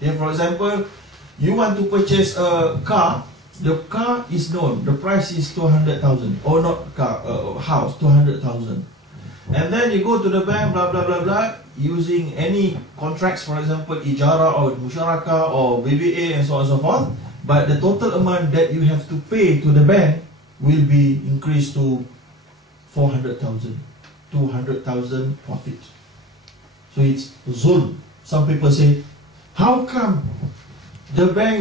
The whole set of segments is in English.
If, for example, you want to purchase a car, the car is known, the price is 200,000, or not car, house, 200,000. And then you go to the bank, blah, blah, blah, blah, using any contracts, for example, ijara or musharaka or BBA and so on and so forth. But the total amount that you have to pay to the bank will be increased to 400,000, 200,000 profit. So it's zulm. Some people say, how come the bank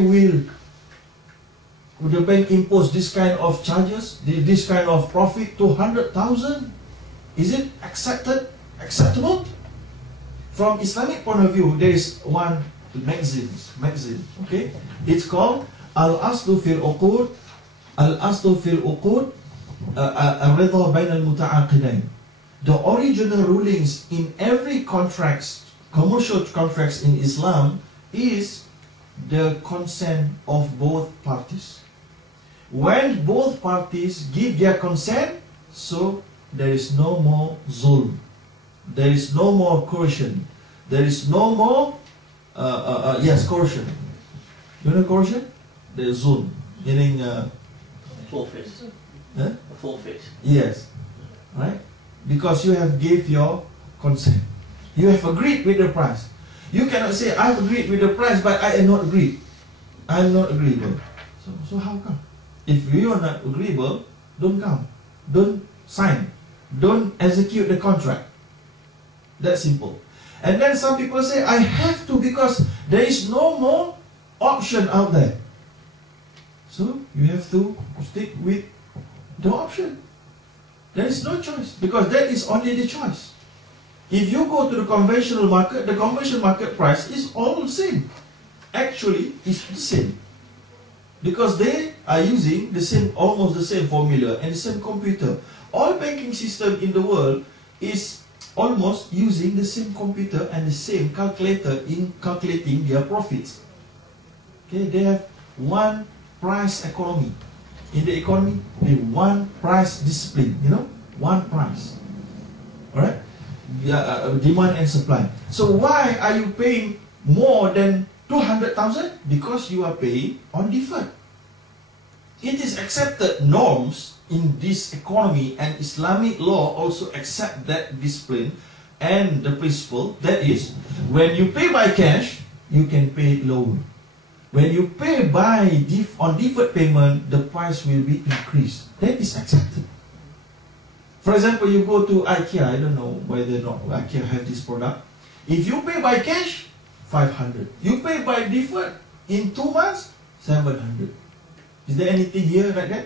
impose this kind of charges, this kind of profit, 200,000? Is it acceptable? From Islamic point of view, there is one magazine, okay? It's called Al-Aslu fil Uqud, Al-Aslu fil Uqud, Al-Ridha Bain al-Muta'aqidain. The original rulings in every contracts, commercial contracts in Islam, is the consent of both parties. When both parties give their consent, so there is no more zulm, there is no more coercion, there is no more coercion. You know coercion? There is zulm, meaning forfeit. Huh? A forfeit. Yes, right? Because you have gave your consent, you have agreed with the price. You cannot say I have agreed with the price, but I am not agreed. I am not agreeable. So how come? If you are not agreeable, don't come, don't sign, don't execute the contract. That's simple. And then some people say I have to because there is no more option out there. So you have to stick with the option. There is no choice because that is only the choice. If you go to the conventional market, the conventional market price is all the same. Actually, it's the same. Because they are using the same, almost the same formula and the same computer. All banking system in the world is almost using the same computer and the same calculator in calculating their profits. Okay, they have one price economy. In the economy, they have one price discipline, you know, one price. Alright? Demand and supply. So why are you paying more than 200,000? Because you are paying on deferred. It is accepted norms in this economy, and Islamic law also accept that discipline and the principle. That is, when you pay by cash, you can pay loan. When you pay by on deferred payment, the price will be increased. That is accepted. For example, you go to IKEA, I don't know whether or not IKEA have this product. If you pay by cash, 500. You pay by deferred in 2 months, 700. Is there anything here like that?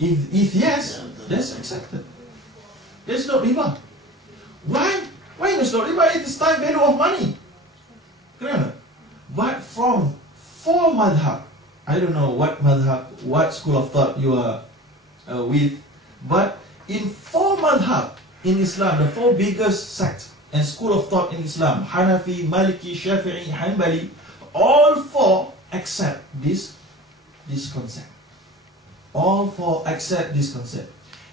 If yes, that's accepted. That's not riba. Why? Why is not riba? It is time value of money. But from 4 madhab, I don't know what madhab, what school of thought you are with, but in 4 madhab in Islam, the 4 biggest sects and school of thought in Islam, Hanafi, Maliki, Shafi'i, Hanbali, all 4 accept this concept. All 4 accept this concept.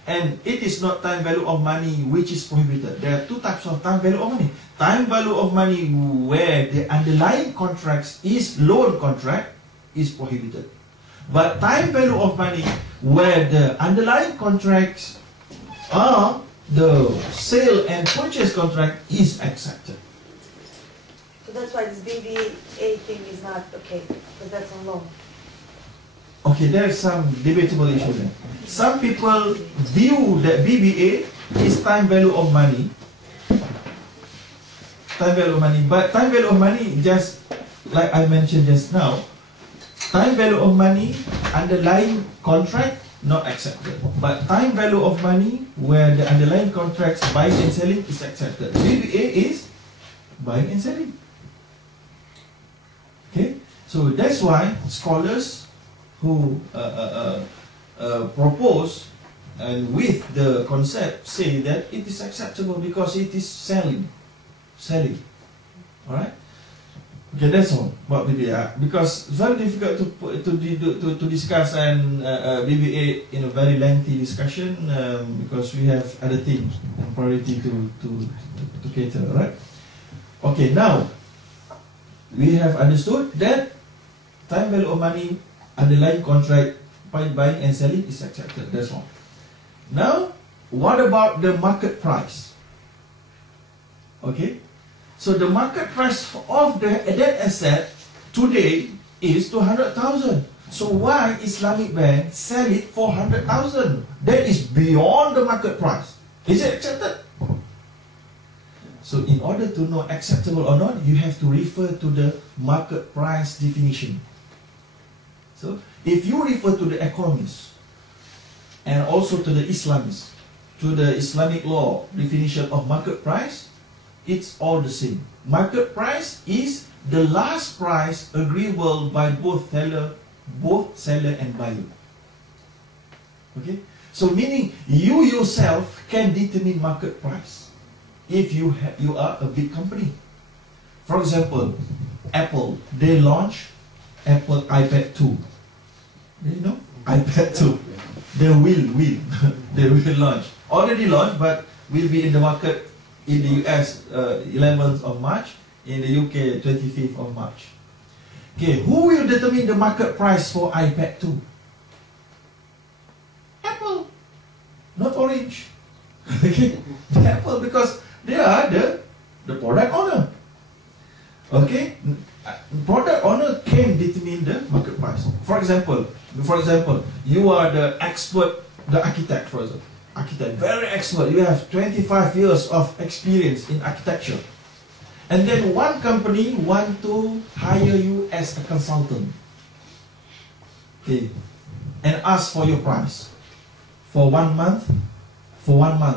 And it is not time value of money which is prohibited. There are 2 types of time value of money. Time value of money where the underlying contracts is loan contract is prohibited. But time value of money where the underlying contracts are the sale and purchase contract is accepted. So that's why this BBA thing is not okay, because that's on loan. Okay, there is some debatable issue there. Some people view that BBA is time value of money. Time value of money. But time value of money, just like I mentioned just now, time value of money, underlying contract, not accepted. But time value of money, where the underlying contracts buying and selling is accepted. BBA is buying and selling. Okay, so that's why scholars who propose and with the concept say that it is acceptable because it is selling. Alright? Okay, that's all about BBA. Because it's very difficult to discuss and BBA in a very lengthy discussion because we have other things and priority to cater. Alright? Okay, now we have understood that time value of money, underlying contract, buying and selling is accepted. That's all. Now, what about the market price? Okay, so the market price of that asset today is 200,000. So why Islamic Bank sell it for 100,000? That is beyond the market price. Is it accepted? So in order to know acceptable or not, you have to refer to the market price definition. So if you refer to the economists and also to the Islamists, to the Islamic law definition of market price, it's all the same. Market price is the last price agreeable by both seller and buyer. Okay? So meaning you yourself can determine market price if you are a big company. For example, Apple, they launch Apple iPad 2. Do you know? iPad 2. They will they will launch. Already launched, but will be in the market in the US 11th of March, in the UK 25th of March. Okay, who will determine the market price for iPad 2? Apple, not Orange. Okay, Apple, because they are the product owner. Okay, product owner can determine the market price. For example, you are the expert, the architect, for example. Architect, very expert. You have 25 years of experience in architecture. And then one company want to hire you as a consultant. Okay. And ask for your price. For 1 month,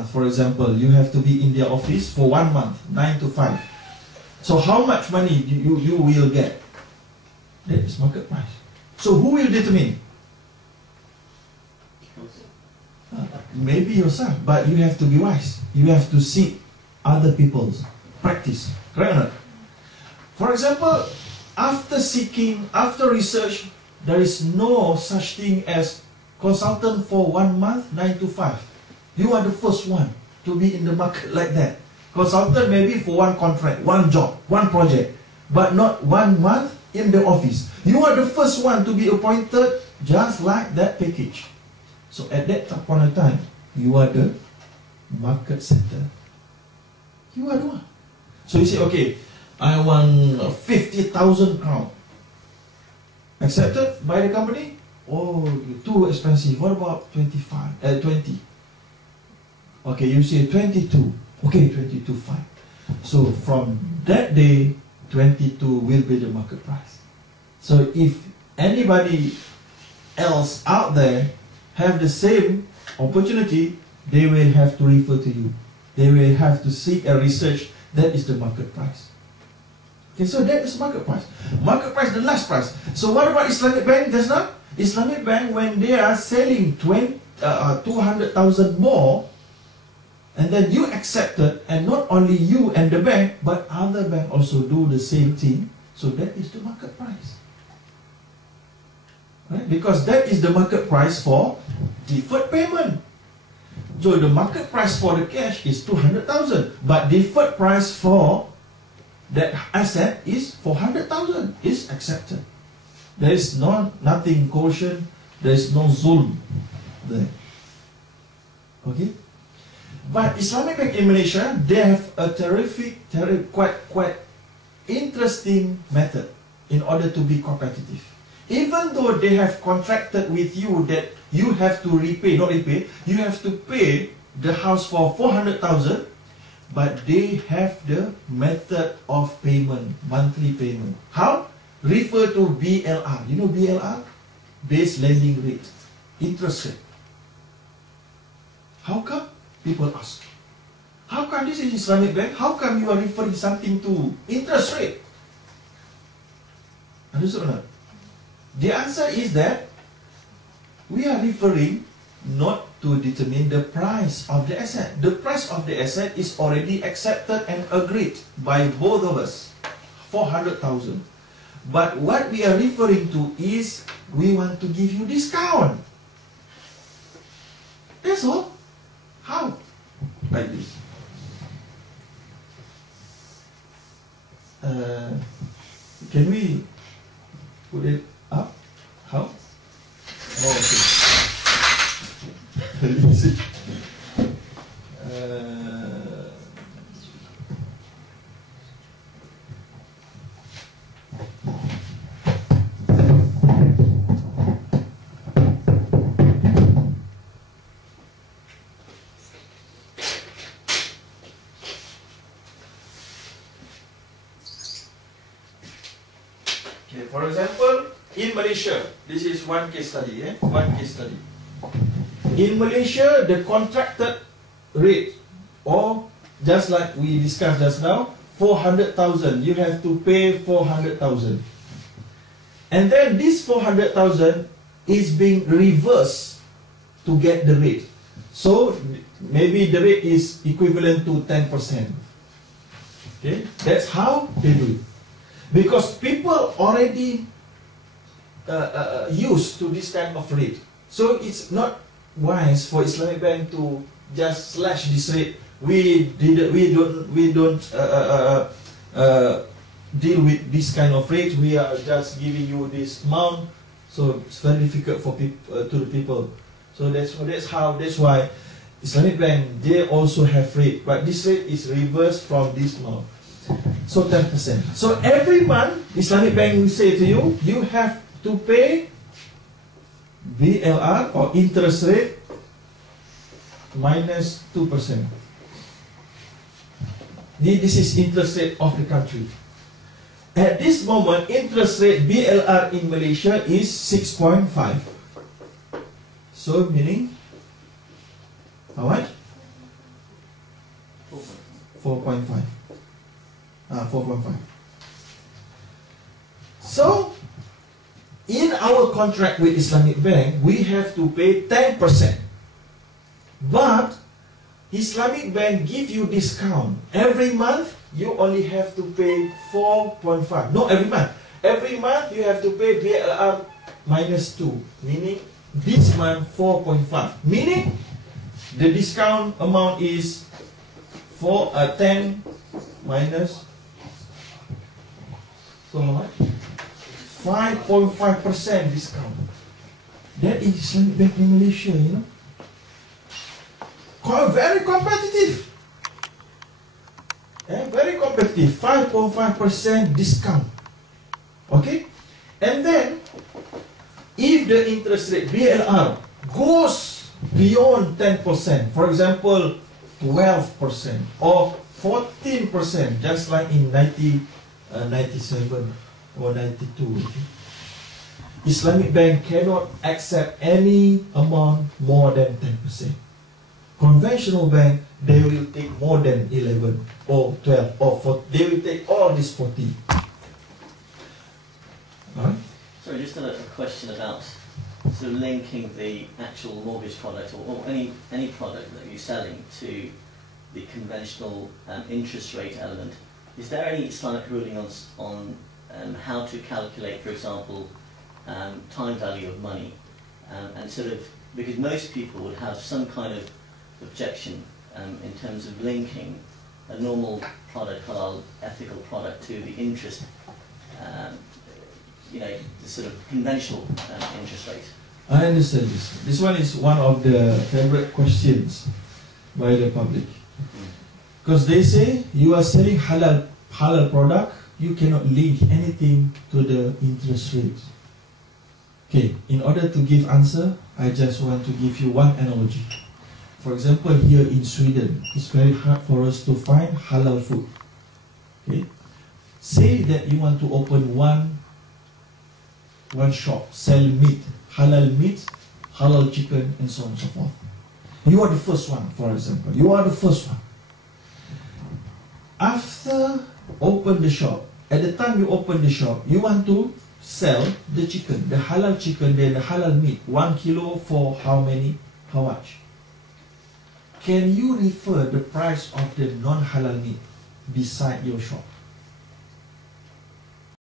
for example, you have to be in their office for 1 month, 9 to 5. So how much money you will get? That is market price. So who will determine? Maybe yourself, but you have to be wise. You have to seek other people's practice. Correct or not? For example, after seeking, after research, there is no such thing as consultant for 1 month, 9 to 5. You are the first one to be in the market like that. Consultant maybe for one contract, one job, one project, but not 1 month in the office. You are the first one to be appointed just like that package. So at that point of time, you are the market center. You are the one. So you say, okay, I want 50,000 crown. Accepted by the company? Oh, too expensive. What about 20? Okay, you say 22. Okay, 22, fine. So from that day, 22 will be the market price. So if anybody else out there have the same opportunity, they will have to refer to you. They will have to seek a research. That is the market price. Okay, so that is market price. Market price, the last price. So what about Islamic Bank just now? Islamic Bank, when they are selling 200,000 more, and then you accept it, and not only you and the bank, but other bank also do the same thing. So that is the market price. Right? Because that is the market price for deferred payment. So the market price for the cash is 200,000, but deferred price for that asset is 400,000. Is accepted. There is nothing caution. There is no zulm there. Okay. But Islamic Bank in Malaysia, they have a quite interesting method in order to be competitive. Even though they have contracted with you that you have to you have to pay the house for 400,000, but they have the method of payment, monthly payment. How? Refer to BLR. You know BLR? Base lending rate, interest rate. How come? People ask. How come this is Islamic Bank? How come you are referring something to interest rate? Understood or not? The answer is that we are referring not to determine the price of the asset. The price of the asset is already accepted and agreed by both of us, 400,000. But what we are referring to is we want to give you discount. That's all. How? Like this. Can we put it up? How? Oh, okay. Very easy. Okay, for example, in Malaysia, this is one case study. One case study. In Malaysia, the contracted rate, or just like we discussed just now, 400,000. You have to pay 400,000, and then this 400,000 is being reversed to get the rate. So maybe the rate is equivalent to 10%. Okay, that's how they do it. Because people already used to this kind of rate. So it's not wise for Islamic Bank to just slash this rate. We don't deal with this kind of rate. We are just giving you this amount. So it's very difficult for people to the people. So that's why Islamic Bank, they also have rate, but this rate is reversed from this amount. So 10%. So every month, Islamic Bank will say to you, you have to pay BLR or interest rate minus 2%. This is interest rate of the country. At this moment, interest rate BLR in Malaysia is 6.5. So meaning, how much? 4.5. 4.5. So, in our contract with Islamic Bank, we have to pay 10%. But, Islamic Bank give you discount. Every month, you only have to pay 4.5. No, every month. Every month, you have to pay BLR minus 2. Meaning, this month, 4.5. Meaning, the discount amount is 10 minus, so how much? 5.5% discount. That is Islamic Bank in Malaysia, you know. Very competitive. Very competitive. 5.5% discount. Okay? And then, if the interest rate, BLR, goes beyond 10%, for example, 12% or 14%, just like in 97 or 92. Okay? Islamic Bank cannot accept any amount more than 10%. Conventional bank, they will take more than 11 or 12 or 4. They will take all this 14. Right? Sorry, just a question about sort of linking the actual mortgage product or any product that you're selling to the conventional interest rate element. Is there any Islamic ruling on how to calculate, for example, time value of money, and sort of, because most people would have some kind of objection in terms of linking a normal product, halal, ethical product, to the interest, the sort of conventional interest rate. I understand this. This one is one of the favorite questions by the public. Because they say you are selling halal product, you cannot link anything to the interest rate. Okay, in order to give answer, I just want to give you one analogy. For example, here in Sweden, it's very hard for us to find halal food. Okay, say that you want to open one shop, sell meat, halal chicken, and so on and so forth. You are the first one, for example. You are the first one. After open the shop, at the time you open the shop, you want to sell the chicken, the halal chicken, then the halal meat, 1 kilo for how much? Can you refer the price of the non-halal meat beside your shop?